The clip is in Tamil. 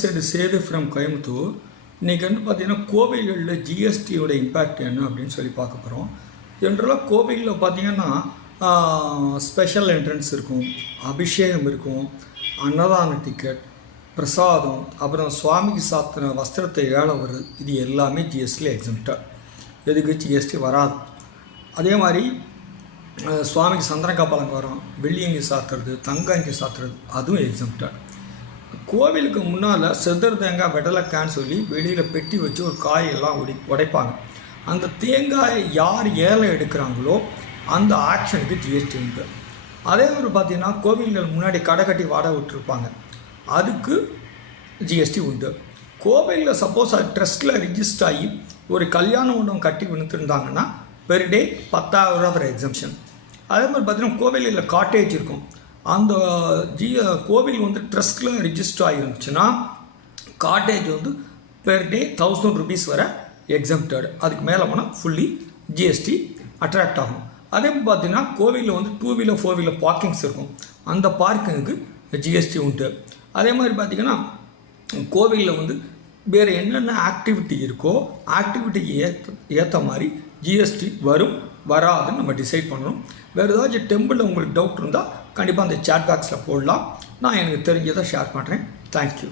Side Setu from Coimbatore. இன்றைக்கி வந்து பார்த்திங்கன்னா கோவில்களில் ஜிஎஸ்டியோட இம்பேக்ட் என்ன அப்படின்னு சொல்லி பார்க்க போகிறோம். ஜென்ரலாக கோவிலில் பார்த்திங்கன்னா ஸ்பெஷல் என்ட்ரன்ஸ் இருக்கும், அபிஷேகம் இருக்கும், அன்னதான டிக்கெட், பிரசாதம், அப்புறம் சுவாமிக்கு சாத்தின வஸ்திரத்தை ஏழை வருது. இது எல்லாமே ஜிஎஸ்டியில் எக்ஸம்ப்டாக, எதுக்கு ஜிஎஸ்டி வராது. அதே மாதிரி சுவாமிக்கு சந்திரகாப்பாலங்க வரும், வெள்ளியங்கி சாத்துறது, தங்கங்கி சாத்துறது, அதுவும் எக்ஸம்ப்டாக. கோவிலுக்கு முன்னால் செதர் தேங்காய் வெடலைக்கான்னு சொல்லி வெளியில் பெட்டி வச்சு ஒரு காயெல்லாம் உடைப்பாங்க. அந்த தேங்காயை யார் ஏலம் எடுக்கிறாங்களோ அந்த ஆக்ஷனுக்கு ஜிஎஸ்டி உண்டு. அதே மாதிரி பார்த்திங்கன்னா கோவில்கள் முன்னாடி கடை கட்டி வாடகை விட்டுருப்பாங்க, அதுக்கு ஜிஎஸ்டி உண்டு. கோவிலில் சப்போஸ் அது ட்ரஸ்ட்டில் ரிஜிஸ்டர் ஆகி ஒரு கல்யாண மண்டபம் கட்டி விழுந்துருந்தாங்கன்னா பெர் டே 10,000 ஃபார் எக்ஸம்ஷன். அதே மாதிரி பார்த்திங்கன்னா கோவிலில் காட்டேஜ் இருக்கும், அந்த கோவில் வந்து ட்ரஸ்ட்டில் ரிஜிஸ்டர் ஆகிருந்துச்சுன்னா காட்டேஜ் வந்து பெர் டே 1000 rupees வர எக்ஸம்ப்டட். அதுக்கு மேலே போனால் ஃபுல்லி ஜிஎஸ்டி அட்ராக்ட் ஆகும். அதே மாதிரி பார்த்திங்கன்னா கோவிலில் வந்து 2 வீலர் 4 வீலர் பார்க்கிங்ஸ் இருக்கும், அந்த பார்க்கிங்க்கு ஜிஎஸ்டி உண்டு. அதே மாதிரி பார்த்திங்கன்னா கோவிலில் வந்து வேறு என்னென்ன ஆக்டிவிட்டி இருக்கோ ஆக்டிவிட்டிக்கு ஏற்ற மாதிரி ஜிஎஸ்டி வரும் வராதுன்னு நம்ம டிசைட் பண்ணணும். வேறு ஏதாச்சும் டெம்பிளில் உங்களுக்கு டவுட் இருந்தால் கண்டிப்பாக அந்த சேட் பாக்ஸில் போடலாம், நான் எனக்கு தெரிஞ்சதை ஷேர் பண்ணுறேன். தேங்க்யூ.